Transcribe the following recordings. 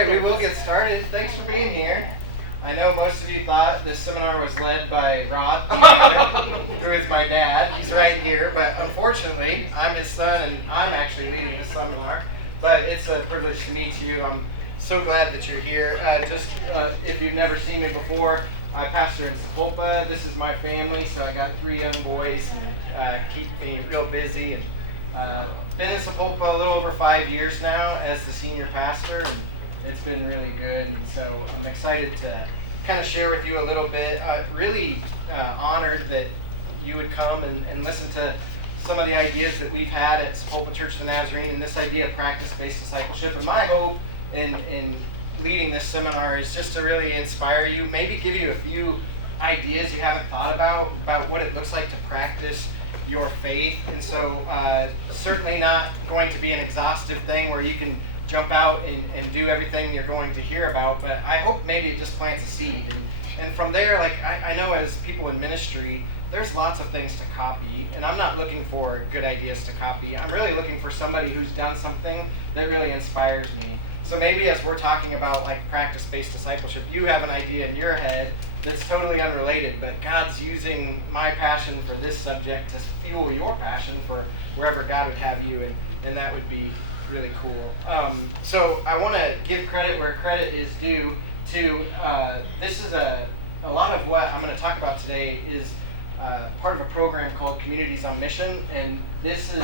right, we will get started. Thanks for being here. I know most of you thought this seminar was led by Rod, who is my dad. He's right here, but unfortunately, I'm his son, and I'm actually leading the seminar. But it's a privilege to meet you. I'm so glad that you're here. If you've never seen me before, I pastor in Sapulpa. This is my family, so I got 3 young boys and keep me real busy. And been in Sapulpa a little over 5 years now as the senior pastor, and it's been really good. And so I'm excited to kind of share with you a little bit. Really honored that you would come and listen to some of the ideas that we've had at Sapulpa Church, the Nazarene, and this idea of practice-based discipleship. And my hope in leading this seminar is just to really inspire you, maybe give you a few ideas you haven't thought about what it looks like to practice your faith. And so certainly not going to be an exhaustive thing where you can jump out and do everything you're going to hear about, but I hope maybe it just plants a seed. And from there, I know as people in ministry, there's lots of things to copy, and I'm not looking for good ideas to copy. I'm really looking for somebody who's done something that really inspires me. So maybe as we're talking about practice-based discipleship, you have an idea in your head that's totally unrelated, but God's using my passion for this subject to fuel your passion for wherever God would have you, and that would be really cool. So I want to give credit where credit is due to, this is a lot of what I'm going to talk about today is part of a program called Communities on Mission, and this is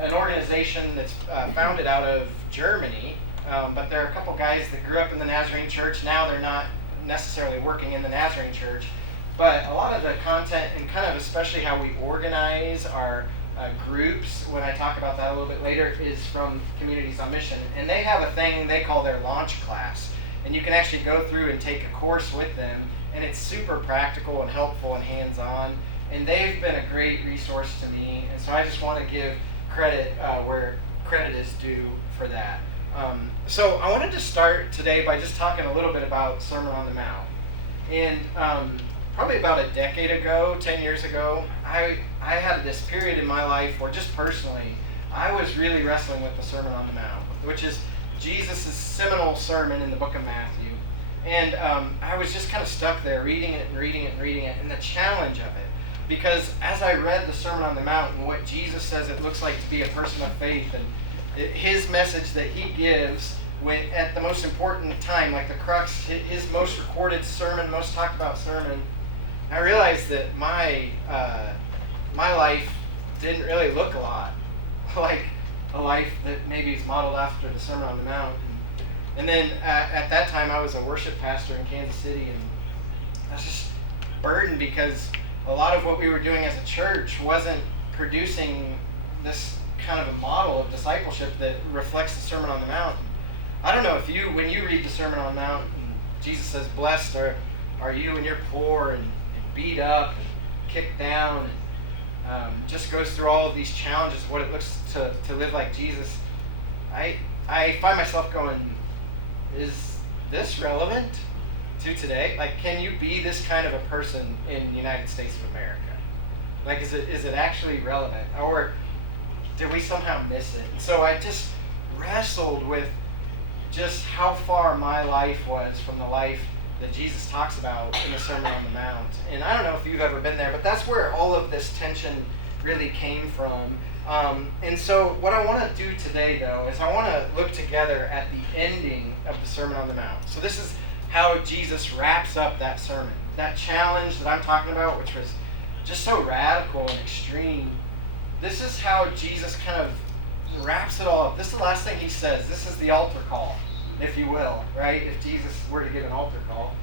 an organization that's founded out of Germany. But there are a couple guys that grew up in the Nazarene Church. Now they're not necessarily working in the Nazarene Church, but a lot of the content and kind of especially how we organize our groups, when I talk about that a little bit later, is from Communities on Mission. And they have a thing they call their launch class. And you can actually go through and take a course with them, and it's super practical and helpful and hands-on. And they've been a great resource to me, and so I just want to give credit where credit is due for that. So I wanted to start today by just talking a little bit about Sermon on the Mount. And probably about a decade ago, 10 years ago, I had this period in my life where just personally, I was really wrestling with the Sermon on the Mount, which is Jesus' seminal sermon in the book of Matthew. And I was just kind of stuck there reading it, and the challenge of it. Because as I read the Sermon on the Mount and what Jesus says it looks like to be a person of faith, and his message that he gives when at the most important time, like the crux, his most recorded sermon, most talked about sermon, I realized that my life didn't really look a lot like a life that maybe is modeled after the Sermon on the Mount. And then at that time, I was a worship pastor in Kansas City, and I was just burdened because a lot of what we were doing as a church wasn't producing this kind of a model of discipleship that reflects the Sermon on the Mount. I don't know if when you read the Sermon on the Mount, and Jesus says, "Blessed are you when you're poor and beat up and kicked down," and just goes through all of these challenges of what it looks to live like Jesus. I find myself going, is this relevant to today? Can you be this kind of a person in the United States of America? Is it actually relevant? Or did we somehow miss it? And so I just wrestled with just how far my life was from the life that Jesus talks about in the Sermon on the Mount. And I don't know if you've ever been there, but that's where all of this tension really came from. And so what I want to do today, though, is I want to look together at the ending of the Sermon on the Mount. So this is how Jesus wraps up that sermon. That challenge that I'm talking about, which was just so radical and extreme, this is how Jesus kind of wraps it all up. This is the last thing he says. This is the altar call, if you will, right? If Jesus were to give an altar call.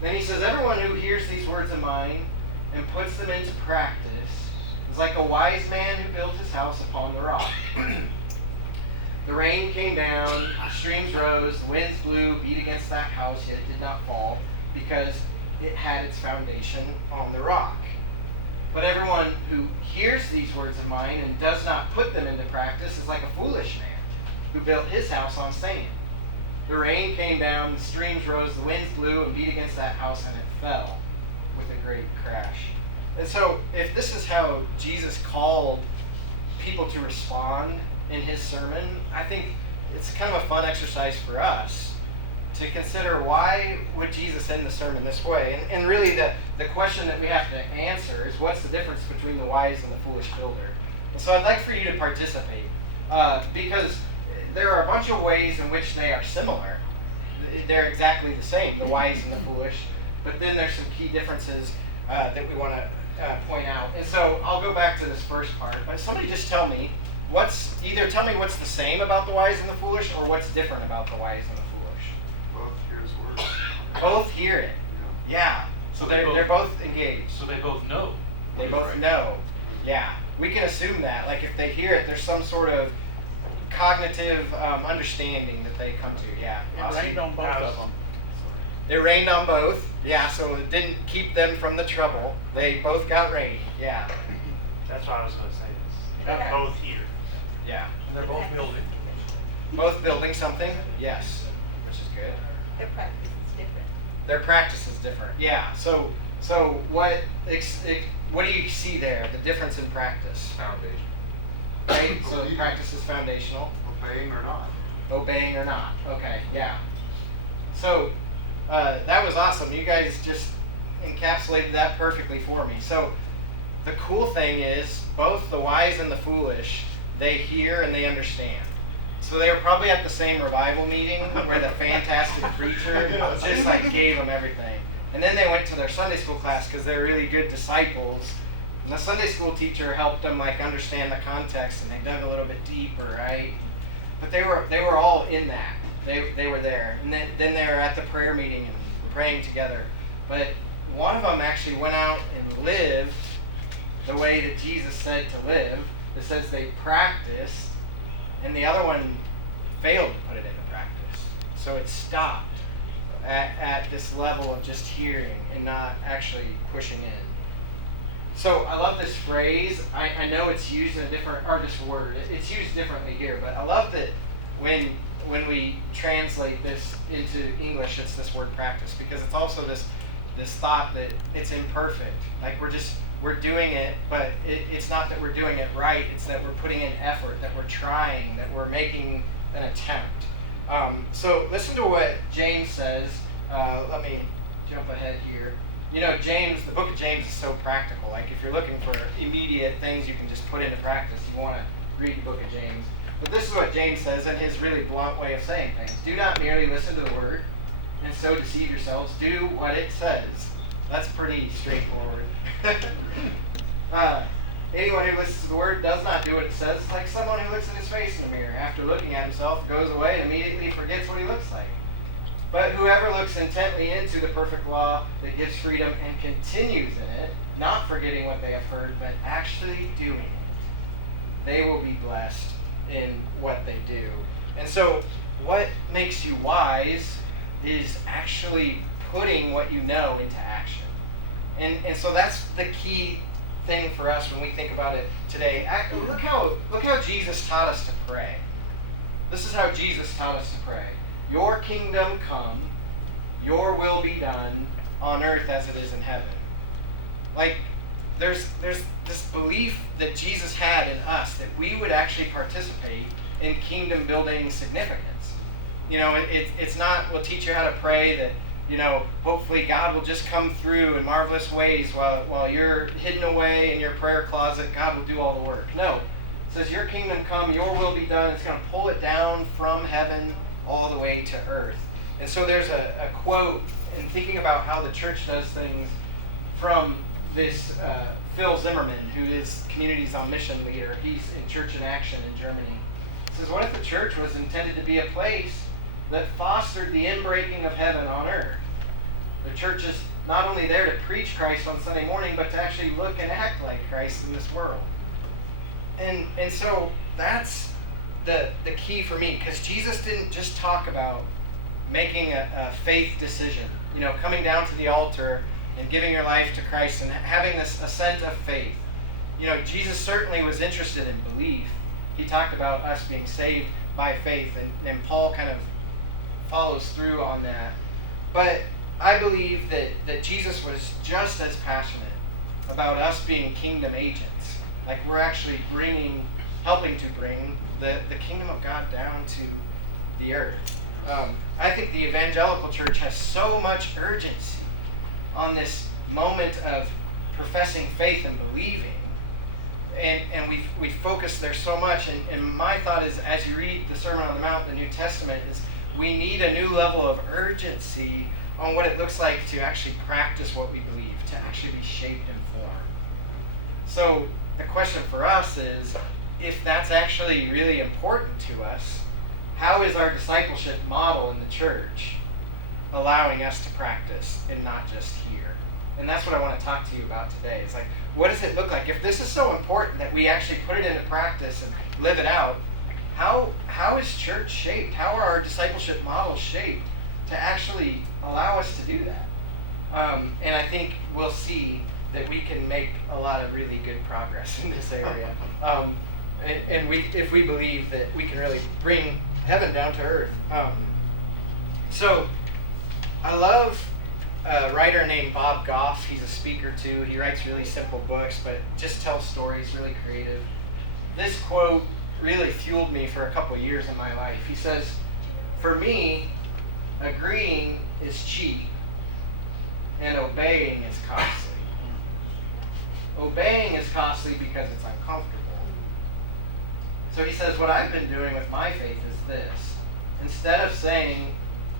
Then he says, "Everyone who hears these words of mine and puts them into practice is like a wise man who built his house upon the rock. The rain came down, the streams rose, the winds blew, beat against that house, yet it did not fall, because it had its foundation on the rock. But everyone who hears these words of mine and does not put them into practice is like a foolish man who built his house on sand. The rain came down, the streams rose, the winds blew and beat against that house, and it fell with a great crash." And so if this is how Jesus called people to respond in his sermon, I think it's kind of a fun exercise for us to consider why would Jesus end the sermon this way. And really the question that we have to answer is, what's the difference between the wise and the foolish builder? And so I'd like for you to participate because there are a bunch of ways in which they are similar. They're exactly the same, the wise and the foolish, but then there's some key differences that we want to point out. And so I'll go back to this first part, but somebody just tell me what's the same about the wise and the foolish, or what's different about the wise and the foolish. Both hear his word. Both hear it. Yeah. So they're both engaged. So they both know. They both know. Yeah. We can assume that. Like if they hear it, there's some sort of cognitive understanding that they come to. Yeah. It rained on both of them. It rained on both. Yeah. So it didn't keep them from the trouble. They both got rain. Yeah. That's what I was going to say. They're both here. Yeah. They're both building. Both building something. Yes. Which is good. Their practice is different. Their practice is different. Yeah. So what do you see there? The difference in practice. Foundation. Right. So the practice is foundational. Obeying or not. Obeying or not. Okay. Yeah. So that was awesome. You guys just encapsulated that perfectly for me. So the cool thing is, both the wise and the foolish, they hear and they understand. So they were probably at the same revival meeting where the fantastic preacher just like gave them everything. And then they went to their Sunday school class because they're really good disciples. And the Sunday school teacher helped them like understand the context, and they dug a little bit deeper, right? But they were all in that. They were there. And then they were at the prayer meeting and praying together. But one of them actually went out and lived the way that Jesus said to live. It says they practiced, and the other one failed to put it into practice. So it stopped at this level of just hearing and not actually pushing in. So I love this phrase. I know it's used in a different, or this word, it's used differently here, but I love that when we translate this into English, it's this word practice, because it's also this thought that it's imperfect. Like we're doing it, but it's not that we're doing it right, it's that we're putting in effort, that we're trying, that we're making an attempt. So listen to what James says. Let me jump ahead here. You know, James, the book of James is so practical. Like if you're looking for immediate things you can just put into practice, you want to read the book of James. But this is what James says in his really blunt way of saying things. Do not merely listen to the word and so deceive yourselves. Do what it says. That's pretty straightforward. Anyone who listens to the word does not do what it says. It's like someone who looks at his face in the mirror. After looking at himself, goes away and immediately forgets what he looks like. But whoever looks intently into the perfect law that gives freedom and continues in it, not forgetting what they have heard, but actually doing it, they will be blessed in what they do. And so what makes you wise is actually putting what you know into action. And so that's the key thing for us when we think about it today. Look how Jesus taught us to pray. This is how Jesus taught us to pray. Your kingdom come, your will be done on earth as it is in heaven. Like, there's this belief that Jesus had in us that we would actually participate in kingdom building significance. You know, it's not, we'll teach you how to pray that, you know, hopefully God will just come through in marvelous ways while you're hidden away in your prayer closet. God will do all the work. No. It says, your kingdom come, your will be done. It's going to pull it down from heaven all the way to earth. And so there's a quote in thinking about how the church does things from this Phil Zimmerman, who is Communities on Mission leader. He's in Church in Action in Germany. He says, what if the church was intended to be a place that fostered the inbreaking of heaven on earth? The church is not only there to preach Christ on Sunday morning, but to actually look and act like Christ in this world. And so that's the key for me, because Jesus didn't just talk about making a faith decision, you know, coming down to the altar and giving your life to Christ and having this ascent of faith. You know, Jesus certainly was interested in belief. He talked about us being saved by faith, and Paul kind of follows through on that. But I believe that Jesus was just as passionate about us being kingdom agents. Like we're actually helping to bring the kingdom of God down to the earth. I think the evangelical church has so much urgency on this moment of professing faith and believing. And we focus there so much. And my thought is, as you read the Sermon on the Mount, the New Testament, is we need a new level of urgency on what it looks like to actually practice what we believe, to actually be shaped and formed. So the question for us is, if that's actually really important to us, how is our discipleship model in the church allowing us to practice and not just hear? And that's what I want to talk to you about today. It's like, what does it look like? If this is so important that we actually put it into practice and live it out, how is church shaped? How are our discipleship models shaped to actually allow us to do that? And I think we'll see that we can make a lot of really good progress in this area. And if we believe that we can really bring heaven down to earth. So I love a writer named Bob Goff. He's a speaker too. He writes really simple books, but just tells stories, really creative. This quote really fueled me for a couple years in my life. He says, "For me, agreeing is cheap and obeying is costly. Obeying is costly because it's uncomfortable." So he says, what I've been doing with my faith is this. Instead of saying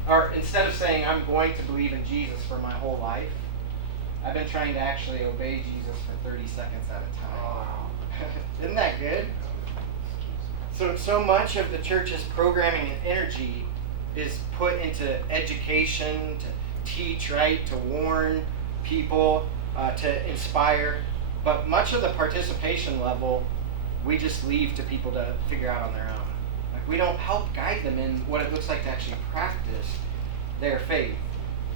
I'm going to believe in Jesus for my whole life, I've been trying to actually obey Jesus for 30 seconds at a time. Isn't that good? So much of the church's programming and energy is put into education, to teach, right, to warn people, to inspire. But much of the participation level, we just leave to people to figure out on their own. Like, we don't help guide them in what it looks like to actually practice their faith.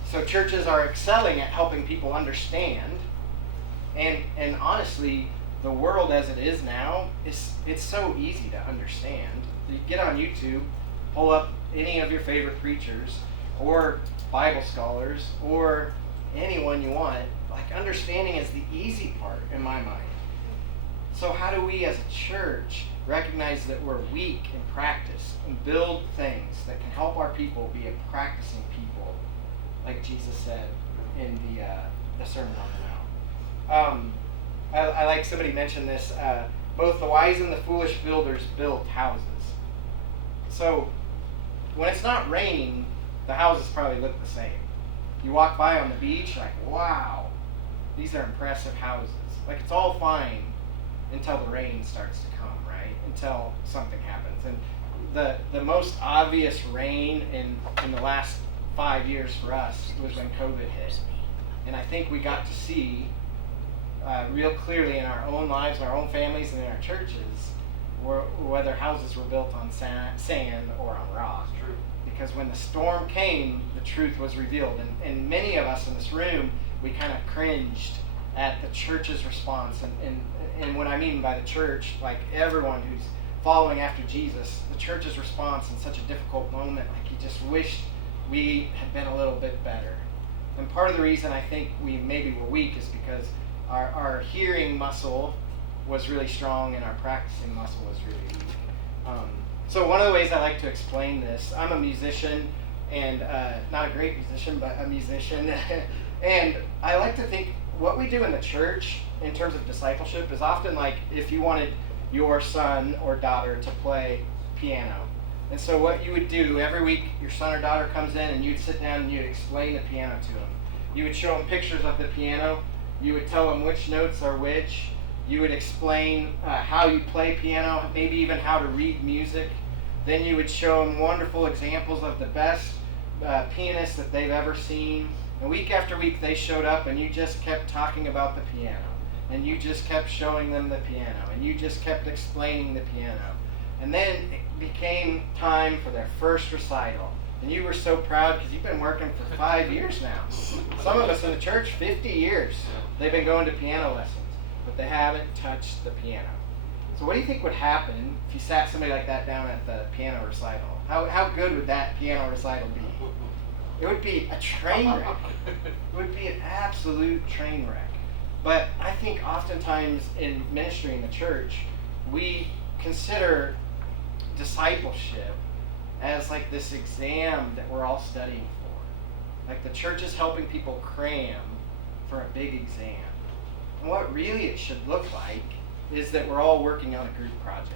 So churches are excelling at helping people understand. And honestly, the world as it is now, it's so easy to understand. You get on YouTube, pull up any of your favorite preachers or Bible scholars or anyone you want. Like, understanding is the easy part in my mind. So how do we as a church recognize that we're weak in practice and build things that can help our people be a practicing people, like Jesus said in the Sermon on the Mount? I like somebody mentioned this, both the wise and the foolish builders built houses. So when it's not raining, the houses probably look the same. You walk by on the beach, like, wow, these are impressive houses. Like, it's all fine until the rain starts to come, right? Until something happens. And the most obvious rain in the last 5 years for us was when COVID hit. And I think we got to see real clearly in our own lives, our own families, and in our churches, whether houses were built on sand or on rock. True. Because when the storm came, the truth was revealed. And many of us in this room, we kind of cringed at the church's response. And what I mean by the church, like everyone who's following after Jesus, the church's response in such a difficult moment, like you just wished we had been a little bit better. And part of the reason I think we maybe were weak is because our hearing muscle was really strong and our practicing muscle was really weak. So one of the ways I like to explain this, I'm a musician, and not a great musician, but a musician. And I like to think what we do in the church in terms of discipleship is often like if you wanted your son or daughter to play piano. And so what you would do every week, your son or daughter comes in and you'd sit down and you'd explain the piano to them. You would show them pictures of the piano. You would tell them which notes are which. You would explain how you play piano, maybe even how to read music. Then you would show them wonderful examples of the best pianists that they've ever seen. And week after week they showed up and you just kept talking about the piano. And you just kept showing them the piano. And you just kept explaining the piano. And then it became time for their first recital. And you were so proud because you've been working for 5 years now. Some of us in the church, 50 years. They've been going to piano lessons, but they haven't touched the piano. So what do you think would happen if you sat somebody like that down at the piano recital? How good would that piano recital be? It would be a train wreck. It would be an absolute train wreck. But I think oftentimes in ministry in the church, we consider discipleship as like this exam that we're all studying for. Like the church is helping people cram for a big exam. And what really it should look like is that we're all working on a group project.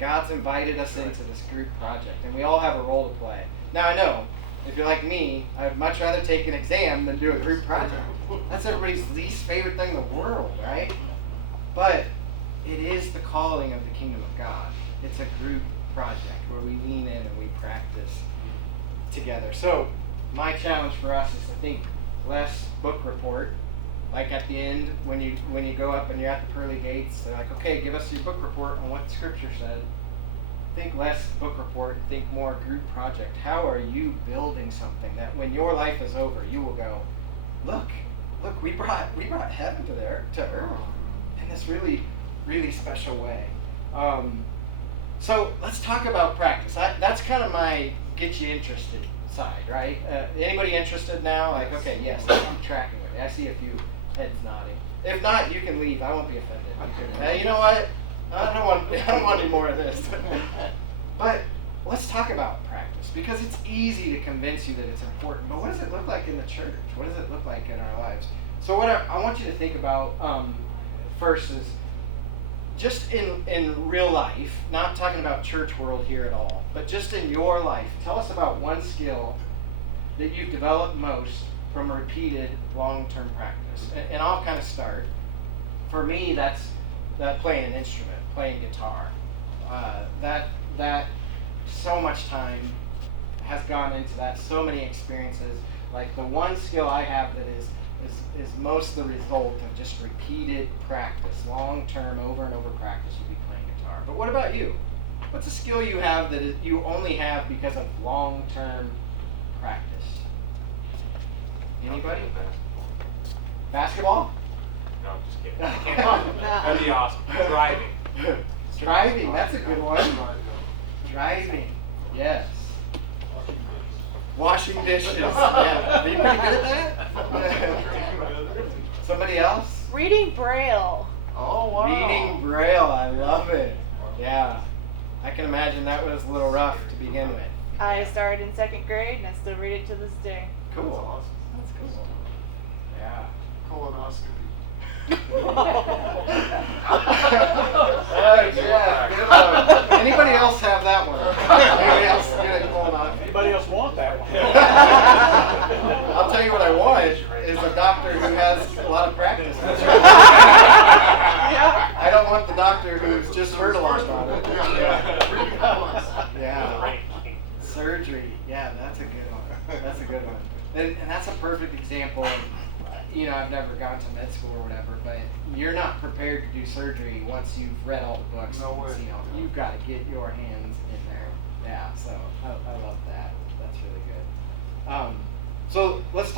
God's invited us into this group project, and we all have a role to play. Now I know, if you're like me, I'd much rather take an exam than do a group project. That's everybody's least favorite thing in the world, right? But it is the calling of the kingdom of God. It's a group project where we lean in and we practice together. So my challenge for us is to think less book report. Like at the end, when you go up and you're at the pearly gates, they're like, okay, give us your book report on what Scripture said. Think less book report, think more group project. How are you building something that when your life is over, you will go, look, we brought heaven to earth in this really, really special way. So let's talk about practice. That's kind of my get you interested side, right? Anybody interested now? Like, okay, yes, I'm tracking with it. I see a few heads nodding. If not, you can leave. I won't be offended. You know what? I don't want any more of this. But let's talk about practice, because it's easy to convince you that it's important. But what does it look like in the church? What does it look like in our lives? So what I want you to think about first is just in real life, not talking about church world here at all, but just in your life, tell us about one skill that you've developed most from a repeated long-term practice. And I'll kind of start. For me, that's playing an instrument, playing guitar. That so much time has gone into that, so many experiences. Like the one skill I have that is most the result of just repeated practice, long-term, over and over practice would be playing guitar. But what about you? What's a skill you have that you only have because of long-term practice? Anybody? Basketball? No, I'm just kidding. That'd be awesome. Driving. Driving, that's a good one. Driving, yes. Washing dishes. Yeah. Are you pretty good at that? Somebody else? Reading Braille. Oh, wow. Reading Braille, I love it. Yeah. I can imagine that was a little rough to begin with. I started in 2nd grade and I still read it to this day. Cool. That's awesome. That's cool. Yeah. Colonoscopy. Yeah, good one. Anybody else have that one? Anybody else get it going on? Anybody else want that one? I'll tell you what I want is a doctor who has a lot of practice. I don't want the doctor who's just heard a lot about it. Yeah. Surgery. Yeah, that's a good one. That's a good one. And that's a perfect example of, I've never gone to med school or whatever, but you're not prepared to do surgery once you've read all the books. No way. You've got to get your hands in there. Yeah, so I love that. That's really good. So let's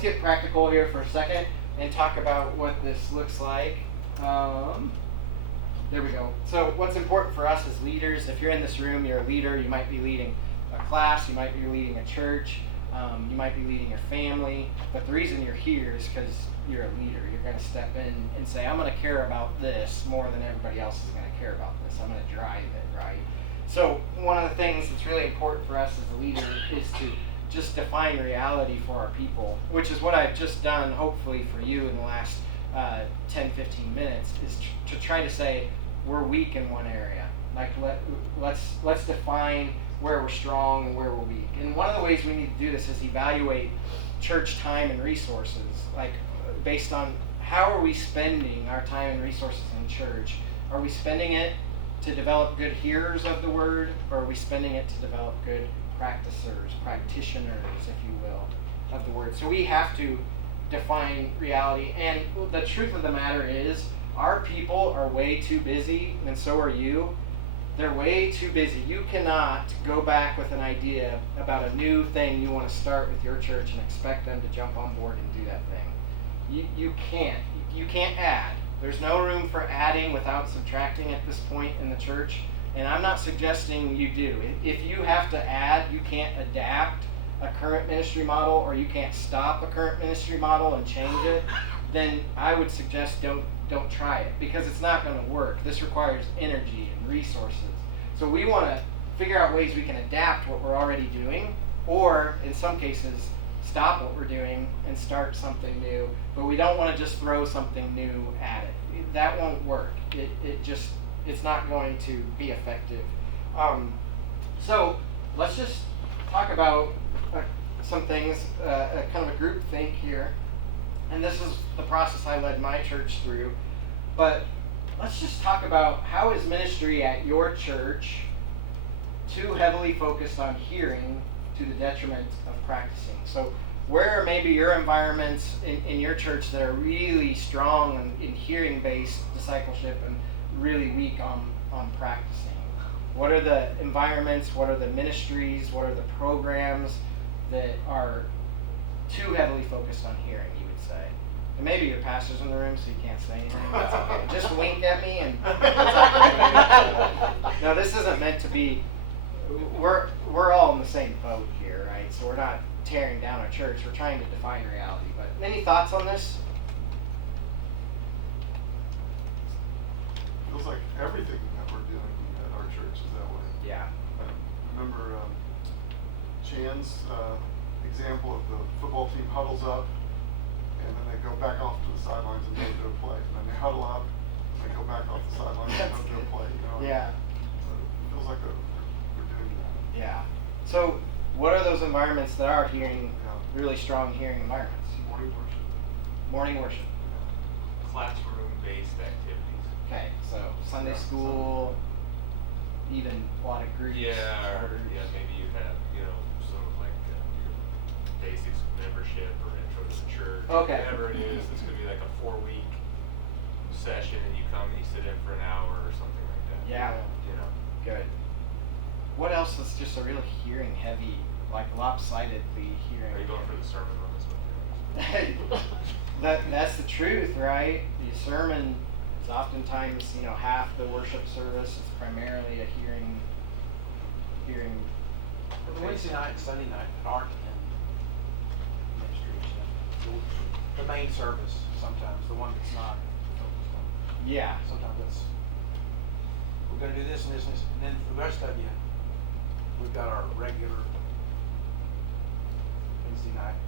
get practical here for a second and talk about what this looks like. There we go. So what's important for us as leaders, if you're in this room, you're a leader, you might be leading a class, you might be leading a church, you might be leading your family, but the reason you're here is because you're a leader. You're going to step in and say, I'm going to care about this more than everybody else is going to care about this. I'm going to drive it, right? So one of the things that's really important for us as a leader is to just define reality for our people, which is what I've just done, hopefully for you in the last 10, 15 minutes, is to try to say, we're weak in one area. Like let's define where we're strong and where we're weak. And one of the ways we need to do this is evaluate church time and resources, like based on how are we spending our time and resources in church. Are we spending it to develop good hearers of the word, or are we spending it to develop good practitioners, if you will, of the word? So we have to define reality. And the truth of the matter is, our people are way too busy, and so are you. They're way too busy. You cannot go back with an idea about a new thing you want to start with your church and expect them to jump on board and do that thing. You can't. You can't add. There's no room for adding without subtracting at this point in the church. And I'm not suggesting you do. If you have to add, you can't adapt a current ministry model, or you can't stop a current ministry model and change it, then I would suggest don't try it, because it's not going to work. This requires energy and resources. So we want to figure out ways we can adapt what we're already doing, or in some cases, stop what we're doing and start something new. But we don't want to just throw something new at it. That won't work. It's not going to be effective. So let's just talk about some things, kind of a group think here. And this is the process I led my church through. But let's just talk about, how is ministry at your church too heavily focused on hearing to the detriment of practicing? So where are maybe your environments in your church that are really strong in hearing-based discipleship and really weak on practicing? What are the environments, what are the ministries, what are the programs that are too heavily focused on hearing, you would say? And maybe your pastor's in the room, so you can't say anything. That's okay. Just wink at me and no, this isn't meant to be, we're all in the same boat here, right? So we're not tearing down a church, we're trying to define reality. But any thoughts on this? Feels like everything that we're doing at our church is that way. Yeah. I remember Chan's example of the football team huddles up, and then they go back off to the sidelines and go to a play. And then they huddle up, and they go back off the sidelines and go to a play. You know? Yeah. So it feels like we're doing that. Yeah. So what are those environments that are hearing, Yeah. really strong hearing environments? Morning worship. Morning worship. Classroom-based activities. Okay, so Sunday Yeah, school, even a lot of groups. Yeah, or- yeah, maybe you have, sort of like your basics of membership or intro to the church. Okay. Whatever it is, it's going to be like a 4-week session, and you come and you sit in for an hour or something like that. Yeah. Good. What else is just a real hearing heavy, like lopsidedly hearing? Are you going for the sermon on this one? That's the truth, right? The sermon is oftentimes, half the worship service. It's primarily a hearing. But the Wednesday night and Sunday night aren't in ministry. The main service, sometimes, the one that's not focused on. Yeah. Sometimes it's, we're going to do this and this and this, and then for the rest of you, we've got our regular Wednesday night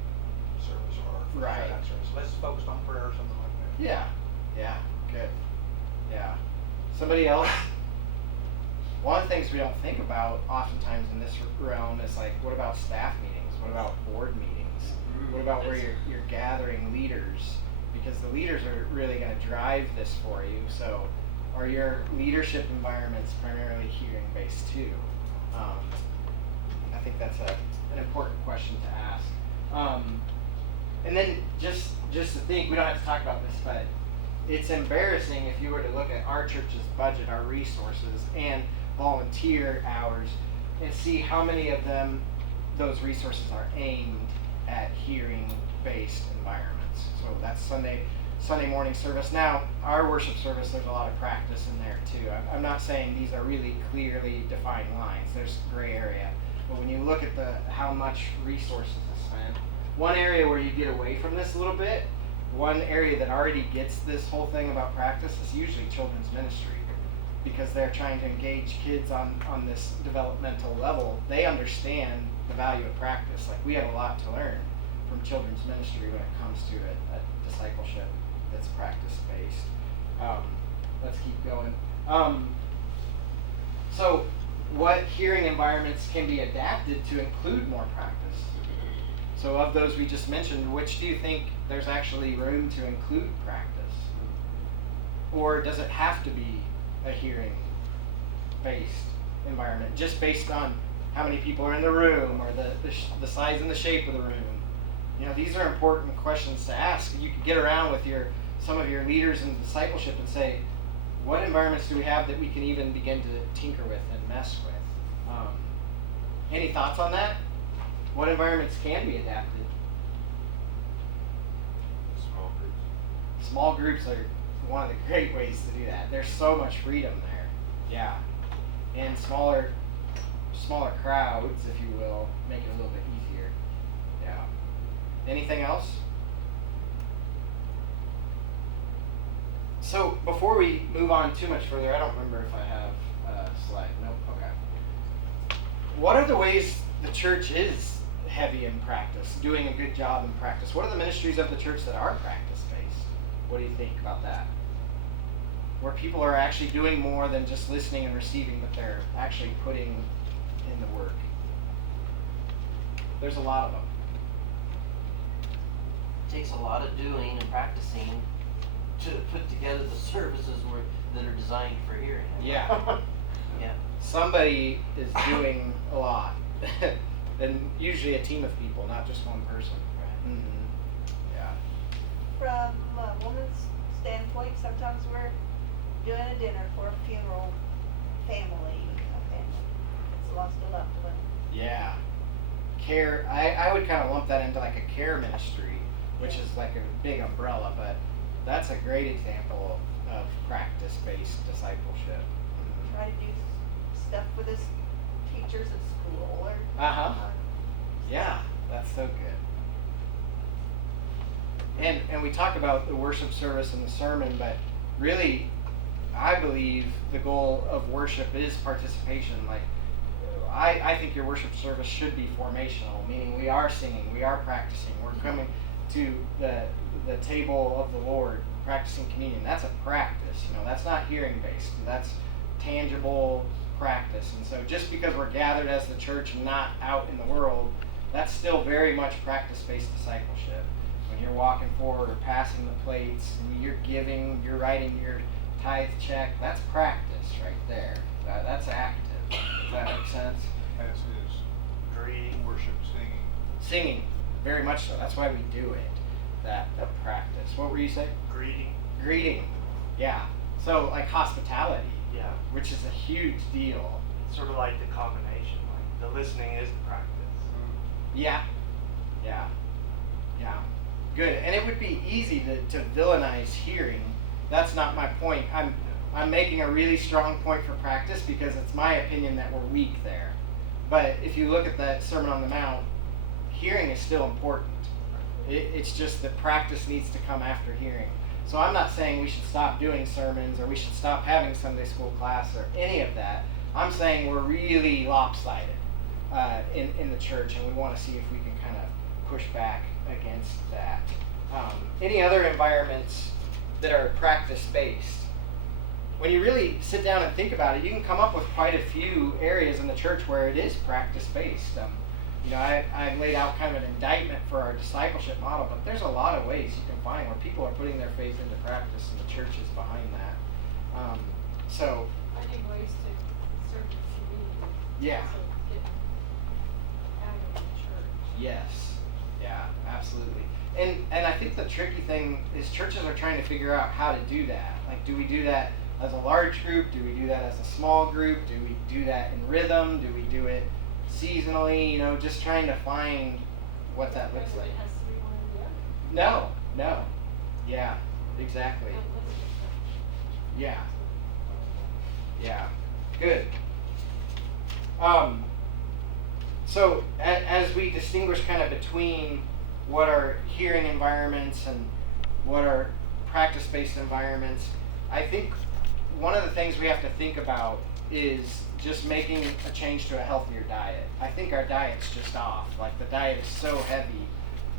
service or our Right. Friday night service. Let's focus on prayer or something like that. Yeah. Good. Yeah. Somebody else? One of the things we don't think about oftentimes in this realm is like, what about staff meetings? What about board meetings? What about where you're gathering leaders? Because the leaders are really going to drive this for you. So are your leadership environments primarily hearing based too? I think that's an important question to ask. And then just to think, we don't have to talk about this, but it's embarrassing if you were to look at our church's budget, our resources, and volunteer hours, and see how many of those resources are aimed at hearing-based environments. So that's Sunday morning service. Now, our worship service, there's a lot of practice in there too. I'm not saying these are really clearly defined lines. There's gray area. But when you look at how much resources is spent, one area where you get away from this a little bit, one area that already gets this whole thing about practice is usually children's ministry, because they're trying to engage kids on this developmental level. They understand the value of practice. Like, we have a lot to learn from children's ministry when it comes to a discipleship that's practice-based. Let's keep going. So what hearing environments can be adapted to include more practice? So of those we just mentioned, which do you think there's actually room to include practice? Or does it have to be a hearing-based environment, just based on how many people are in the room or the size and the shape of the room? These are important questions to ask. You could get around with some of your leaders in discipleship and say, what environments do we have that we can even begin to tinker with and mess with? Any thoughts on that? What environments can be adapted? Small groups. Small groups are one of the great ways to do that. There's so much freedom there. Yeah. And smaller crowds, if you will, make it a little bit easier. Yeah. Anything else? So before we move on too much further, I don't remember if I have a slide. Nope. Okay. what are the ways the church is heavy in practice, doing a good job in practice? What are the ministries of the church that are practice-based? What do you think about that? Where people are actually doing more than just listening and receiving, but they're actually putting in the work. There's a lot of them. It takes a lot of doing and practicing to put together the services that are designed for hearing. Yeah. Yeah. Somebody is doing a lot. And usually a team of people, not just one person. Mm-hmm. Yeah. From a woman's standpoint, sometimes we're doing a dinner for a funeral family, that's lost a loved one. Yeah. Care, I would kind of lump that into like a care ministry, which is like a big umbrella, but that's a great example of practice-based discipleship. Try to do stuff with his teachers at school or. Uh-huh. Yeah, that's so good. And we talk about the worship service and the sermon, but really, I believe the goal of worship is participation. Like, I think your worship service should be formational, meaning we are singing, we are practicing, we're coming to the table of the Lord, practicing communion. That's a practice, that's not hearing based. That's tangible practice. And so just because we're gathered as the church and not out in the world, that's still very much practice-based discipleship. When you're walking forward or passing the plates, and you're giving, you're writing your tithe check, that's practice right there. That's active. Does that make sense? As is greeting, worship, singing. Singing, very much so. That's why we do it. That practice. What were you saying? Greeting. Yeah. So like hospitality. Yeah. Which is a huge deal. It's sort of like the combination. Like the listening is the practice. Yeah. Good. And it would be easy to villainize hearing. That's not my point. I'm making a really strong point for practice because it's my opinion that we're weak there. But if you look at that Sermon on the Mount, hearing is still important. It's just that practice needs to come after hearing. So I'm not saying we should stop doing sermons or we should stop having Sunday school class or any of that. I'm saying we're really lopsided in the church, and we want to see if we can kind of push back against that. Any other environments that are practice-based? When you really sit down and think about it, you can come up with quite a few areas in the church where it is practice-based. I laid out kind of an indictment for our discipleship model, but there's a lot of ways you can find where people are putting their faith into practice, and the church is behind that. Finding ways to serve the community. Yeah. So get out of the church. Yes. Yeah, absolutely. And I think the tricky thing is churches are trying to figure out how to do that. Like, do we do that as a large group? Do we do that as a small group? Do we do that in rhythm? Do we do it seasonally? Just trying to find what that looks like. It has to be one or the other. No. Yeah, exactly. Yeah. Good. So as we distinguish kind of between what are hearing environments and what are practice-based environments, I think one of the things we have to think about is just making a change to a healthier diet. I think our diet's just off. Like, the diet is so heavy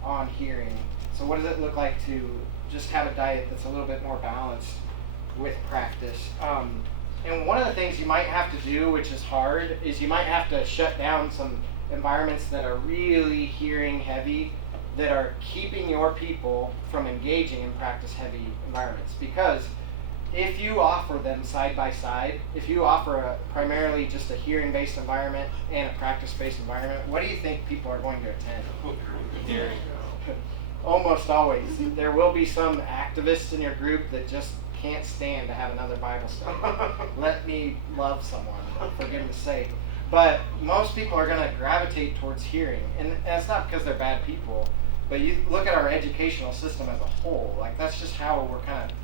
on hearing. So what does it look like to just have a diet that's a little bit more balanced with practice? And one of the things you might have to do, which is hard, is you might have to shut down some environments that are really hearing heavy, that are keeping your people from engaging in practice heavy environments. Because if you offer them side by side, if you offer primarily just a hearing based environment and a practice based environment, what do you think people are going to attend? Almost always. There will be some activists in your group that just can't stand to have another Bible study. Let me love someone, for goodness sake. But most people are going to gravitate towards hearing. And it's not because they're bad people, but you look at our educational system as a whole. Like, that's just how we're kind of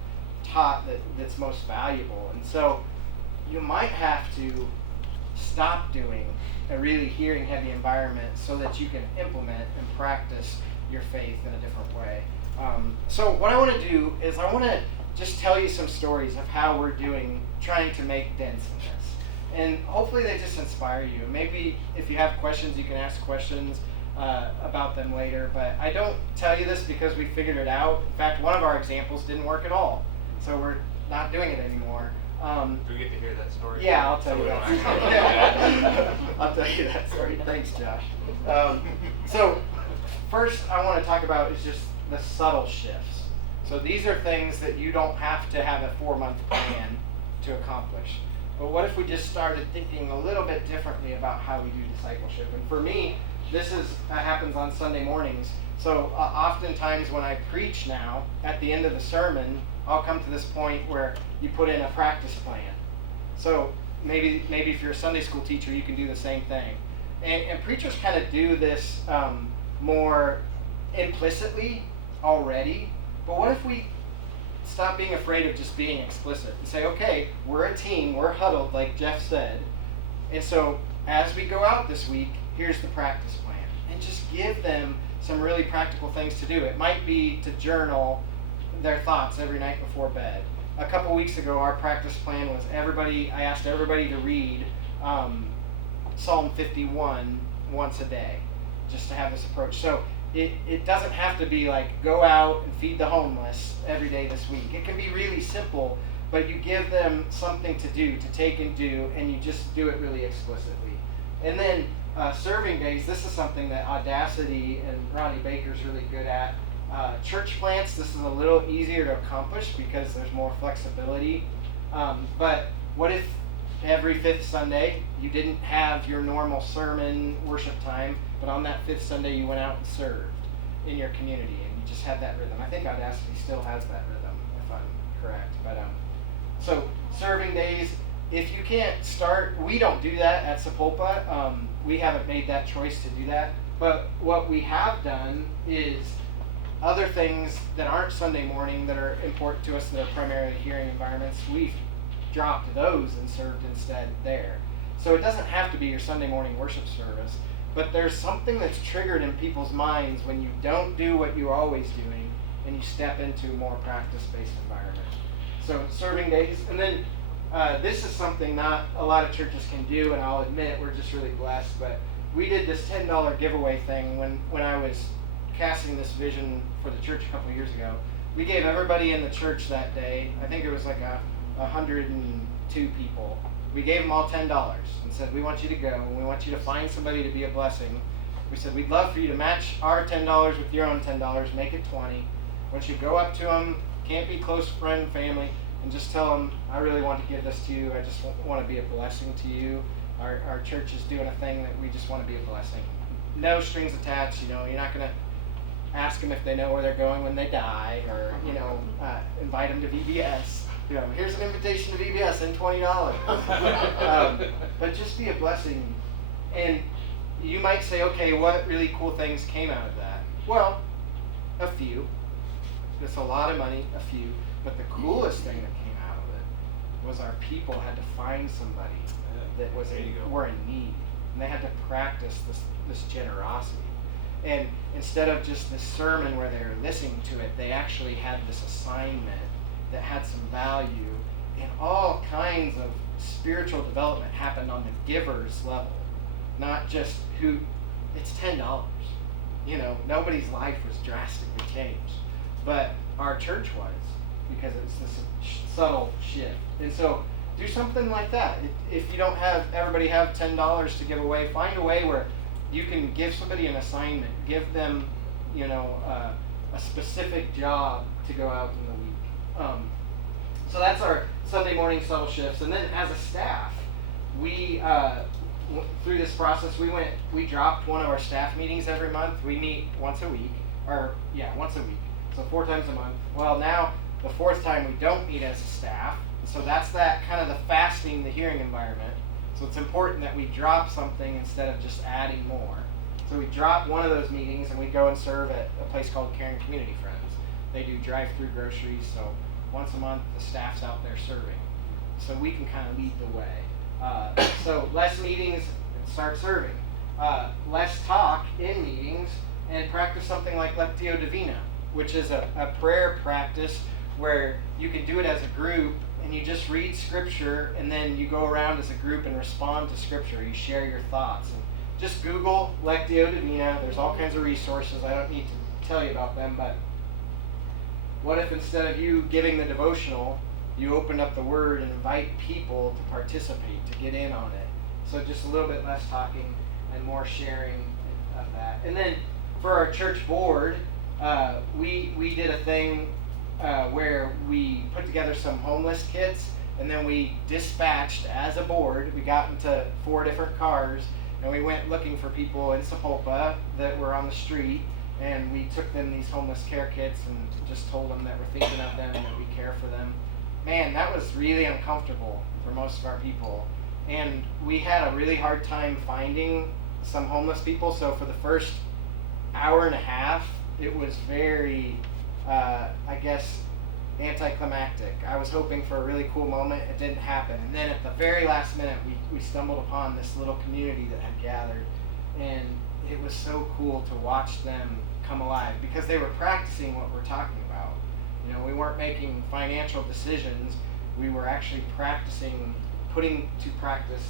taught that's most valuable. And so you might have to stop doing a really hearing heavy environment so that you can implement and practice your faith in a different way. So what I want to do is I want to just tell you some stories of how we're trying to make dents in this. And hopefully they just inspire you. Maybe if you have questions, you can ask questions about them later. But I don't tell you this because we figured it out. In fact, one of our examples didn't work at all. So we're not doing it anymore. Do we get to hear that story? Yeah, I'll tell you that. Yeah. I'll tell you that story. Thanks, Josh. So first I want to talk about is just the subtle shifts. So these are things that you don't have to have a 4-month plan to accomplish. But what if we just started thinking a little bit differently about how we do discipleship? And for me, this happens on Sunday mornings. So oftentimes when I preach now, at the end of the sermon, I'll come to this point where you put in a practice plan. So maybe if you're a Sunday school teacher, you can do the same thing. And preachers kind of do this more implicitly already. But what if we stop being afraid of just being explicit and say, okay, we're a team, we're huddled, like Jeff said. And so as we go out this week, here's the practice plan. And just give them some really practical things to do. It might be to journal their thoughts every night before bed. A couple weeks ago, our practice plan was I asked everybody to read Psalm 51 once a day, just to have this approach. So it doesn't have to be like go out and feed the homeless every day this week. It can be really simple, but you give them something to do, to take and do, and you just do it really explicitly. And then serving days, this is something that Audacity and Ronnie Baker's really good at. Church plants, this is a little easier to accomplish because there's more flexibility. But what if every 5th Sunday you didn't have your normal sermon worship time, but on that 5th Sunday you went out and served in your community and you just had that rhythm? I think Audacity still has that rhythm, if I'm correct. But so serving days, if you can't start, we don't do that at Sapulpa. We haven't made that choice to do that. But what we have done is other things that aren't Sunday morning that are important to us that are primarily hearing environments, we've dropped those and served instead there. So it doesn't have to be your Sunday morning worship service, but there's something that's triggered in people's minds when you don't do what you're always doing and you step into a more practice-based environment. So serving days, and then this is something not a lot of churches can do, and I'll admit we're just really blessed, but we did this $10 giveaway thing when I was casting this vision for the church a couple of years ago. We gave everybody in the church that day, I think it was like 102 people, we gave them all $10 and said, we want you to go and we want you to find somebody to be a blessing. We said, we'd love for you to match our $10 with your own $10, make it 20. Once you go up to them, can't be close friend, family, and just tell them, I really want to give this to you, I just want to be a blessing to you. Our church is doing a thing that we just want to be a blessing. No strings attached, you're not going to ask them if they know where they're going when they die, or invite them to VBS. Here's an invitation to VBS and $20. But just be a blessing. And you might say, okay, what really cool things came out of that? Well, a few. It's a lot of money, a few. But the coolest thing that came out of it was our people had to find somebody that were in need, and they had to practice this generosity. And instead of just this sermon where they were listening to it, they actually had this assignment that had some value, and all kinds of spiritual development happened on the giver's level, not just it's $10. Nobody's life was drastically changed, but our church was, because it's this subtle shift. And so do something like that. If you don't have everybody have $10 to give away, find a way where you can give somebody an assignment, give them, a specific job to go out in the week. So that's our Sunday morning subtle shifts. And then as a staff, we, through this process, we dropped one of our staff meetings every month. We meet once a week, so 4 times a month. Well, now the 4th time we don't meet as a staff. So that's that kind of the fasting, the hearing environment. So it's important that we drop something instead of just adding more. So we drop one of those meetings and we go and serve at a place called Caring Community Friends. They do drive-through groceries, so once a month the staff's out there serving. So we can kind of lead the way. So less meetings and start serving. Less talk in meetings and practice something like Lectio Divina, which is a prayer practice where you can do it as a group and you just read scripture, and then you go around as a group and respond to scripture. You share your thoughts. And just Google Lectio Divina. There's all kinds of resources. I don't need to tell you about them, but what if instead of you giving the devotional, you open up the Word and invite people to participate, to get in on it? So just a little bit less talking and more sharing of that. And then for our church board, we did a thing where we put together some homeless kits, and then we dispatched as a board. We got into 4 different cars, and we went looking for people in Sapulpa that were on the street, and we took them these homeless care kits and just told them that we're thinking of them, that we care for them. Man, that was really uncomfortable for most of our people. And we had a really hard time finding some homeless people, so for the first hour and a half, it was very, I guess, anticlimactic. I was hoping for a really cool moment. It didn't happen. And then at the very last minute, we stumbled upon this little community that had gathered. And it was so cool to watch them come alive because they were practicing what we're talking about. You know, we weren't making financial decisions. We were actually practicing, putting to practice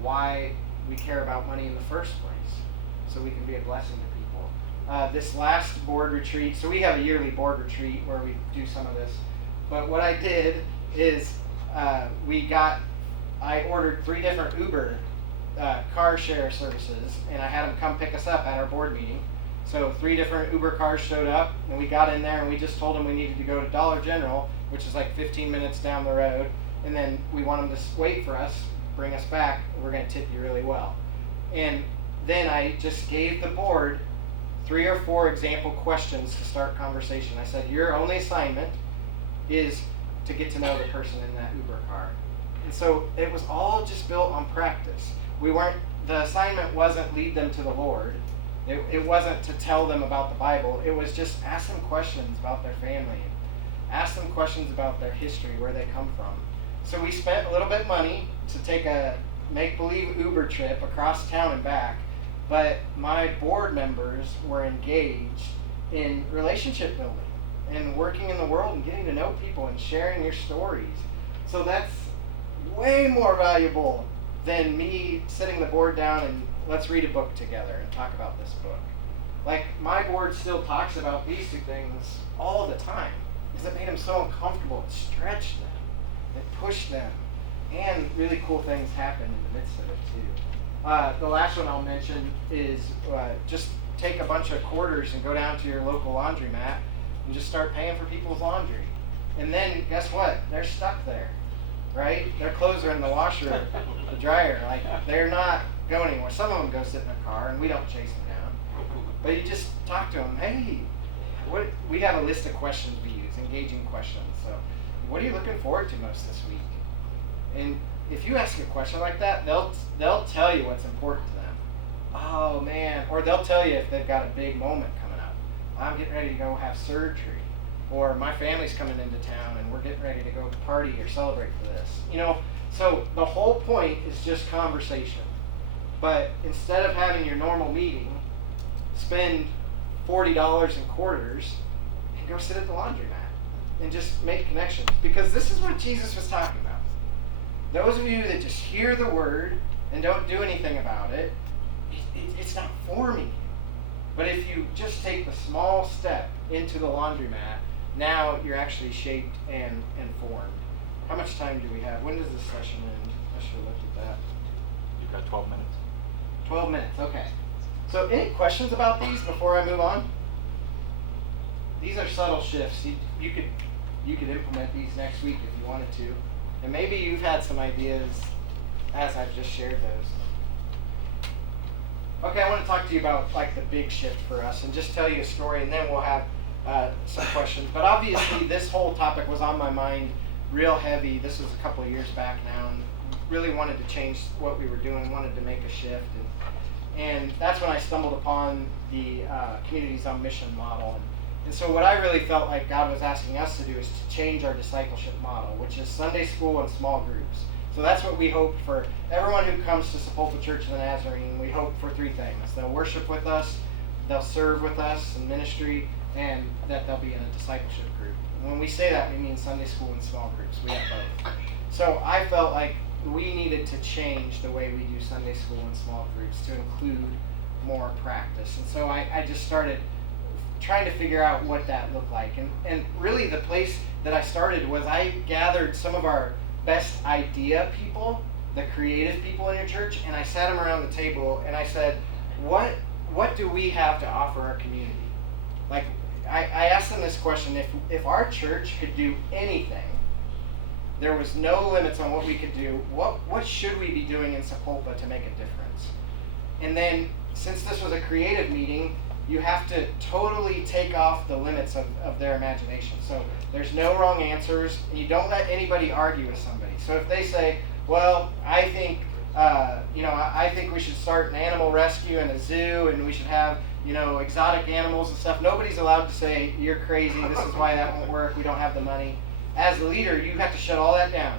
why we care about money in the first place, so we can be a blessing to people. This last board retreat, so we have a yearly board retreat where we do some of this, but what I did is I ordered 3 different Uber car share services, and I had them come pick us up at our board meeting. So 3 different Uber cars showed up, and we got in there and we just told them we needed to go to Dollar General, which is like 15 minutes down the road, and then we want them to wait for us, bring us back, and we're going to tip you really well. And then I just gave the board 3 or 4 example questions to start conversation. I said, your only assignment is to get to know the person in that Uber car. And so it was all just built on practice. The assignment wasn't lead them to the Lord. It wasn't to tell them about the Bible. It was just ask them questions about their family. Ask them questions about their history, where they come from. So we spent a little bit of money to take a make-believe Uber trip across town and back, but my board members were engaged in relationship building and working in the world and getting to know people and sharing your stories. So that's way more valuable than me sitting the board down and let's read a book together and talk about this book. Like, my board still talks about these 2 things all the time because it made them so uncomfortable. It stretched them, it pushed them, and really cool things happened in the midst of it too. The last one I'll mention is just take a bunch of quarters and go down to your local laundromat and just start paying for people's laundry. And then guess what? They're stuck there, right? Their clothes are in the washer, the dryer. Like, they're not going anywhere. Some of them go sit in their car, and we don't chase them down. But you just talk to them. Hey, we have a list of questions we use, engaging questions. So, what are you looking forward to most this week? And if you ask a question like that, they'll tell you what's important to them. Oh man, or they'll tell you if they've got a big moment coming up. I'm getting ready to go have surgery, or my family's coming into town and we're getting ready to go party or celebrate for this. You know, so the whole point is just conversation. But instead of having your normal meeting, spend $40 in quarters and go sit at the laundromat and just make connections. Because this is what Jesus was talking about. Those of you that just hear the word and don't do anything about it, it's not forming you. But if you just take the small step into the laundromat, now you're actually shaped and formed. How much time do we have? When does this session end? I should have looked at that. You've got 12 minutes. 12 minutes, okay. So any questions about these before I move on? These are subtle shifts. You could implement these next week if you wanted to. And maybe you've had some ideas as I've just shared those. Okay, I want to talk to you about like the big shift for us and just tell you a story, and then we'll have some questions. But obviously this whole topic was on my mind real heavy. This was a couple of years back now, and really wanted to change what we were doing, wanted to make a shift. And that's when I stumbled upon the Communities on Mission model. And so what I really felt like God was asking us to do is to change our discipleship model, which is Sunday school and small groups. So that's what we hope for everyone who comes to Sapulpa Church of the Nazarene. We hope for 3 things. They'll worship with us, they'll serve with us in ministry, and that they'll be in a discipleship group. When we say that, we mean Sunday school and small groups. We have both. So I felt like we needed to change the way we do Sunday school and small groups to include more practice. And so I just started trying to figure out what that looked like. And really the place that I started was I gathered some of our best idea people, the creative people in your church, and I sat them around the table and I said, what do we have to offer our community? Like, I asked them this question, if our church could do anything, there was no limits on what we could do, what should we be doing in Sapulpa to make a difference? And then, since this was a creative meeting, you have to totally take off the limits of their imagination. So there's no wrong answers, and you don't let anybody argue with somebody. So if they say, well, I think I think we should start an animal rescue and a zoo, and we should have, exotic animals and stuff. Nobody's allowed to say, you're crazy, this is why that won't work, we don't have the money. As the leader, you have to shut all that down,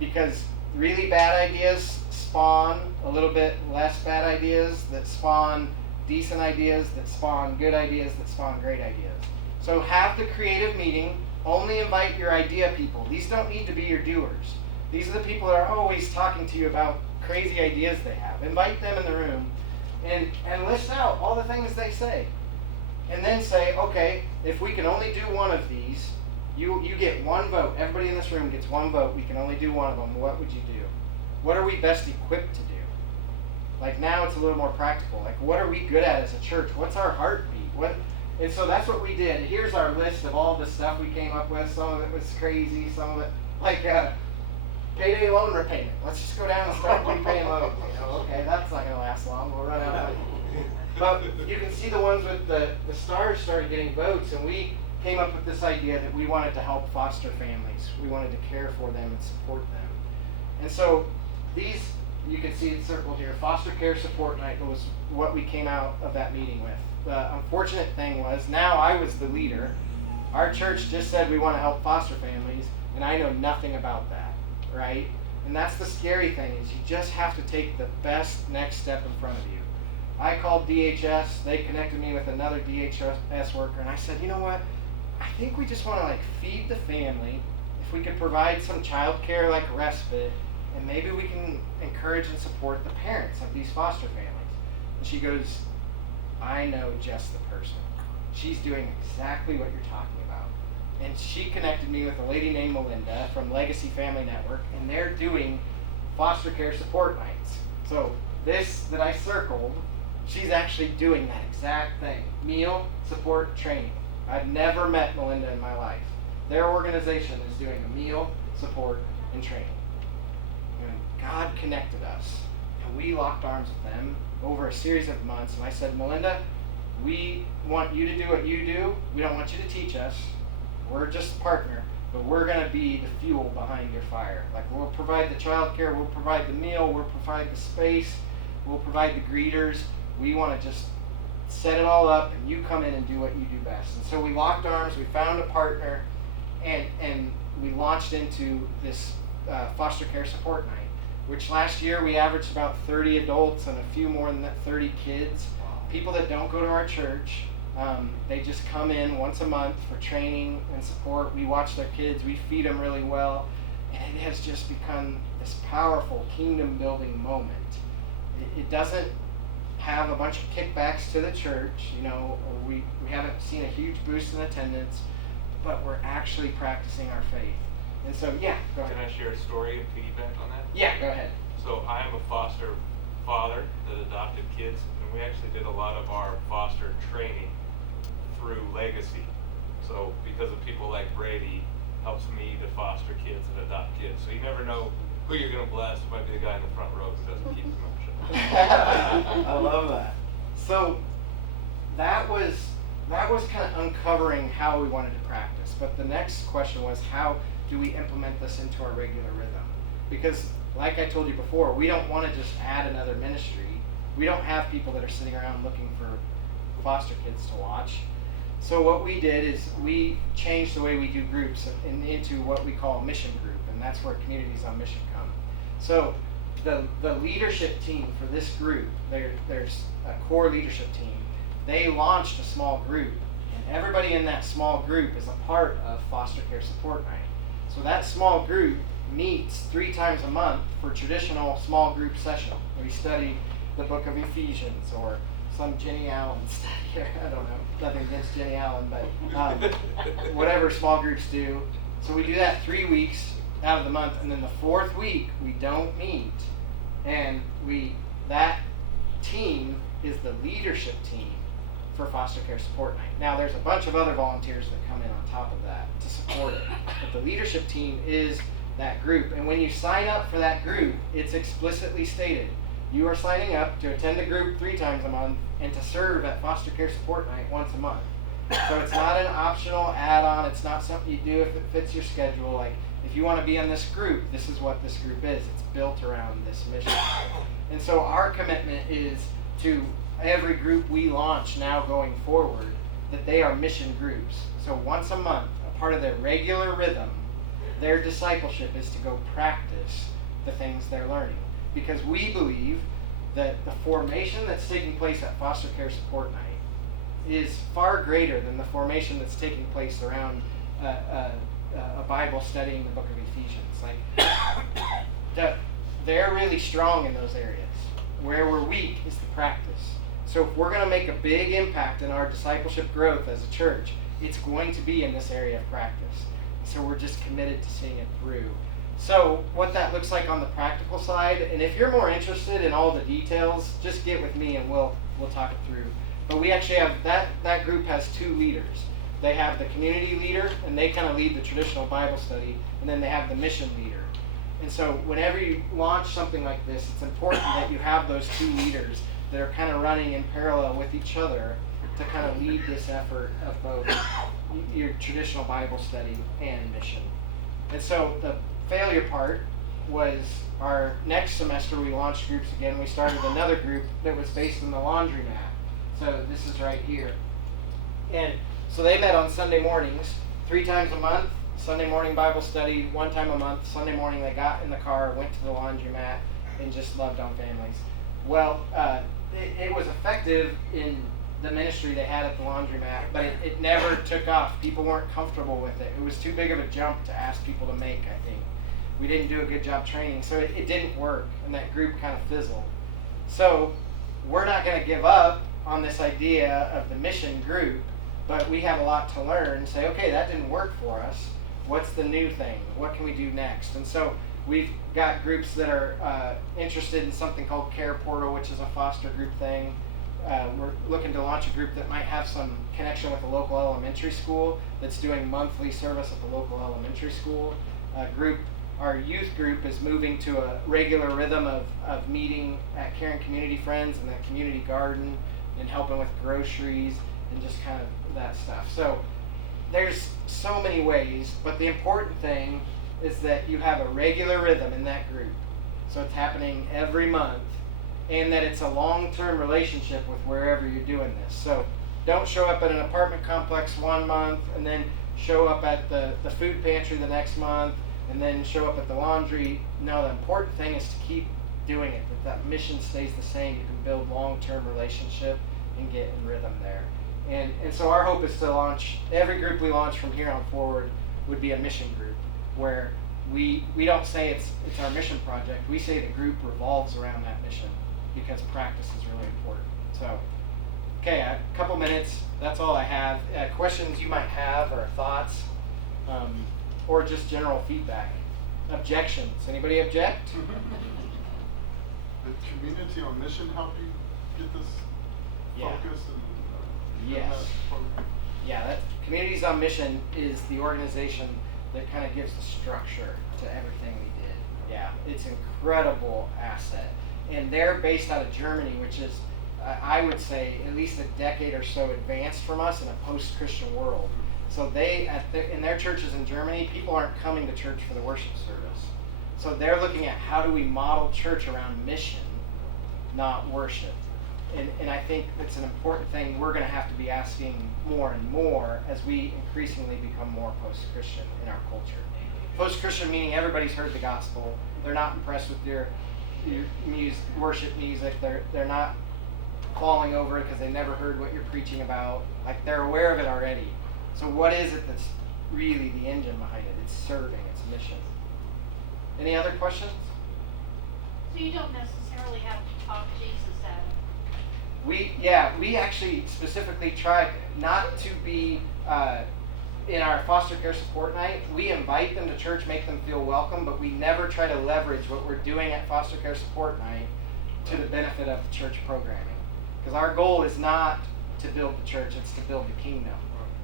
because really bad ideas spawn a little bit less bad ideas that spawn decent ideas that spawn good ideas that spawn great ideas. So have the creative meeting, only invite your idea people. These don't need to be your doers. These are the people that are always talking to you about crazy ideas they have. Invite them in the room and list out all the things they say. And then say, okay, if we can only do one of these, you get one vote. Everybody in this room gets one vote. We can only do one of them. What would you do? What are we best equipped to do? Like now it's a little more practical. Like what are we good at as a church? What's our heartbeat? And so that's what we did. Here's our list of all the stuff we came up with. Some of it was crazy. Some of it, like payday loan repayment. Let's just go down and start repaying loans. Okay, that's not going to last long. We'll run out of money. But you can see the ones with the stars started getting votes, and we came up with this idea that we wanted to help foster families. We wanted to care for them and support them. And so these, you can see it circled here, foster care support night was what we came out of that meeting with. The unfortunate thing was, now I was the leader. Our church just said we want to help foster families, and I know nothing about that, right? And that's the scary thing, is you just have to take the best next step in front of you. I called DHS, they connected me with another DHS worker, and I said, you know what? I think we just want to feed the family. If we could provide some child care like respite, and maybe we can encourage and support the parents of these foster families. And she goes, I know just the person. She's doing exactly what you're talking about. And she connected me with a lady named Melinda from Legacy Family Network, and they're doing foster care support nights. So this that I circled, she's actually doing that exact thing. Meal, support, training. I've never met Melinda in my life. Their organization is doing a meal, support, and training. And God connected us, and we locked arms with them over a series of months. And I said, Melinda, we want you to do what you do. We don't want you to teach us. We're just a partner, but we're going to be the fuel behind your fire. We'll provide the child care, we'll provide the meal, we'll provide the space, we'll provide the greeters. We want to just set it all up, and you come in and do what you do best. And so we locked arms, we found a partner, and we launched into this foster care support night, which last year we averaged about 30 adults and a few more than that, 30 kids. People that don't go to our church, they just come in once a month for training and support. We watch their kids, we feed them really well, and it has just become this powerful kingdom building moment. It doesn't have a bunch of kickbacks to the church, or we haven't seen a huge boost in attendance, but we're actually practicing our faith. And so, yeah, go ahead. Can I share a story and piggyback on that? Yeah, go ahead. So I am a foster father that adopted kids, and we actually did a lot of our foster training through Legacy. So because of people like Brady, helps me to foster kids and adopt kids. So you never know who you're going to bless. It might be the guy in the front row who doesn't keep promotion. I love that. So that was kind of uncovering how we wanted to practice. But the next question was, how do we implement this into our regular rhythm? Because like I told you before, we don't want to just add another ministry. We don't have people that are sitting around looking for foster kids to watch. So what we did is we changed the way we do groups into what we call a mission group, and that's where communities on mission come. So the leadership team for this group, there's a core leadership team. They launched a small group, and everybody in that small group is a part of foster care support night. So that small group meets 3 times a month for traditional small group session. We study the book of Ephesians or some Jenny Allen study. I don't know, nothing against Jenny Allen, but whatever small groups do. So we do that 3 weeks out of the month, and then the 4th week we don't meet, and that team is the leadership team for foster care support night. Now there's a bunch of other volunteers that come in on top of that to support it, but the leadership team is that group. And when you sign up for that group, it's explicitly stated you are signing up to attend the group 3 times a month and to serve at foster care support night once a month. So it's not an optional add-on. It's not something you do if it fits your schedule. Like, if you want to be on this group, this is what this group is. It's built around this mission. And so our commitment is to every group we launch now going forward, that they are mission groups. So once a month, a part of their regular rhythm, their discipleship is to go practice the things they're learning. Because we believe that the formation that's taking place at foster care support night is far greater than the formation that's taking place around a Bible studying the book of Ephesians. Like, they're really strong in those areas. Where we're weak is the practice. So if we're going to make a big impact in our discipleship growth as a church, it's going to be in this area of practice. So we're just committed to seeing it through. So what that looks like on the practical side, and if you're more interested in all the details, just get with me and we'll talk it through. But we actually have, that group has 2 leaders. They have the community leader, and they kind of lead the traditional Bible study, and then they have the mission leader. And so whenever you launch something like this, it's important that you have those 2 leaders that are kind of running in parallel with each other to kind of lead this effort of both your traditional Bible study and mission. And so the failure part was our next semester we launched groups again. We started another group that was based in the laundromat. So this is right here. And so they met on Sunday mornings, 3 times a month. Sunday morning Bible study, 1 time a month. Sunday morning they got in the car, went to the laundromat, and just loved on families. Well, it was effective in the ministry they had at the laundromat, but it never took off. People weren't comfortable with it. It was too big of a jump to ask people to make, I think. We didn't do a good job training, so it didn't work, and that group kind of fizzled. So we're not going to give up on this idea of the mission group, but we have a lot to learn. Say, okay, that didn't work for us. What's the new thing? What can we do next? And so we've got groups that are interested in something called Care Portal, which is a foster group thing. We're looking to launch a group that might have some connection with a local elementary school that's doing monthly service at the local elementary school. Our youth group is moving to a regular rhythm of meeting at Caring Community Friends and the community garden and helping with groceries and just kind of that stuff. So there's so many ways, but the important thing is that you have a regular rhythm in that group. So it's happening every month, and that it's a long-term relationship with wherever you're doing this. So don't show up at an apartment complex 1 month and then show up at the food pantry the next month and then show up at the laundry. No, the important thing is to keep doing it, that mission stays the same. You can build long-term relationship and get in rhythm there. And so our hope is to launch, every group we launch from here on forward would be a mission group, where we don't say it's our mission project. We say the group revolves around that mission because practice is really important. So, okay, a couple minutes. That's all I have. Questions you might have or thoughts, or just general feedback. Objections. Anybody object? Did community on mission help you get this focus and yes. that program? Yeah, that Communities on Mission is the organization that kind of gives the structure to everything we did. Yeah, it's an incredible asset. And they're based out of Germany, which is, I would say, at least a decade or so advanced from us in a post-Christian world. So in their churches in Germany, people aren't coming to church for the worship service. So they're looking at how do we model church around mission, not worship. And I think it's an important thing we're going to have to be asking more and more as we increasingly become more post-Christian in our culture. Post-Christian meaning everybody's heard the gospel. They're not impressed with your worship music. They're not falling over because they never heard what you're preaching about. Like, they're aware of it already. So what is it that's really the engine behind it? It's serving, it's mission. Any other questions? So you don't necessarily have to talk Jesus at it. We actually specifically try not to be in our foster care support night. We invite them to church, make them feel welcome, but we never try to leverage what we're doing at foster care support night to the benefit of church programming. Because our goal is not to build the church, it's to build the kingdom.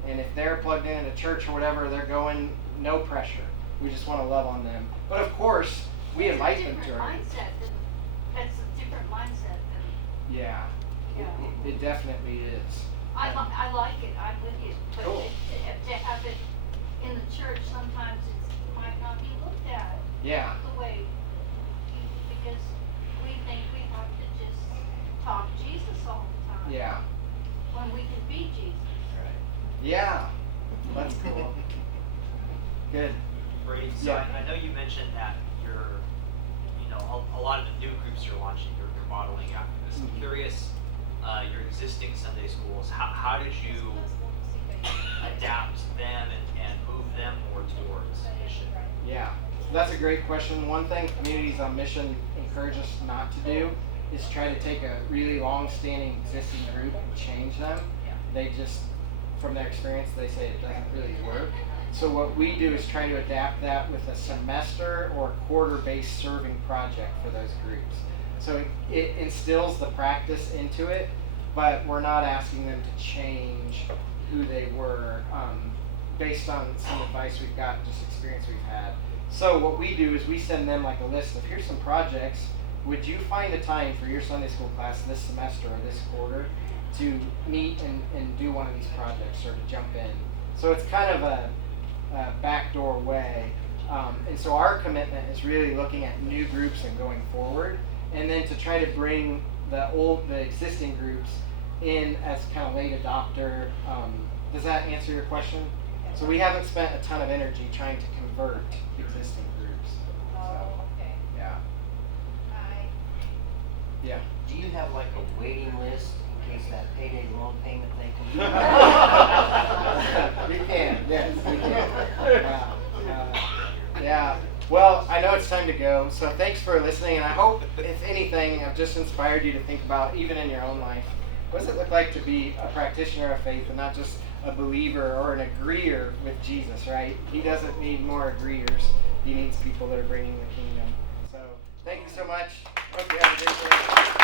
And if they're plugged into church or whatever, they're going, no pressure. We just want to love on them. But of course, we invite them to our... That's a different mindset than, Yeah, it definitely is. I like it, I'm with you, but Cool. to have it in the church, sometimes it might not be looked at Yeah. the way, because we think we have to just talk Jesus all the time. Yeah. When we can be Jesus. Yeah. That's cool. Good. Brady, so Yeah. I know you mentioned that you're, a lot of the new groups you're launching, you're modeling after this. I'm curious, your existing Sunday schools, how did you adapt them and move them more towards mission? Yeah. That's a great question. One thing Communities on Mission encourage us not to do is try to take a really long-standing existing group and change them. They just, from their experience, they say it doesn't really work. So what we do is try to adapt that with a semester or quarter-based serving project for those groups. So it instills the practice into it, but we're not asking them to change who they were based on some advice we've got, just experience we've had. So what we do is we send them like a list of, here's some projects. Would you find a time for your Sunday school class this semester or this quarter to meet and do one of these projects or to jump in? So it's kind of a backdoor way. And so our commitment is really looking at new groups and going forward, and then to try to bring the existing groups in as kind of late adopter. Does that answer your question? So we haven't spent a ton of energy trying to convert existing groups. Oh, okay. Yeah. Yeah. Do you have like a waiting list in case that payday loan payment thing comes We can, yes, we can. Yeah. Well, I know it's time to go, so thanks for listening, and I hope, if anything, I've just inspired you to think about, even in your own life, what does it look like to be a practitioner of faith and not just a believer or an agreeer with Jesus, right? He doesn't need more agreeers. He needs people that are bringing the kingdom. So, thank you so much. Hope you have a great day.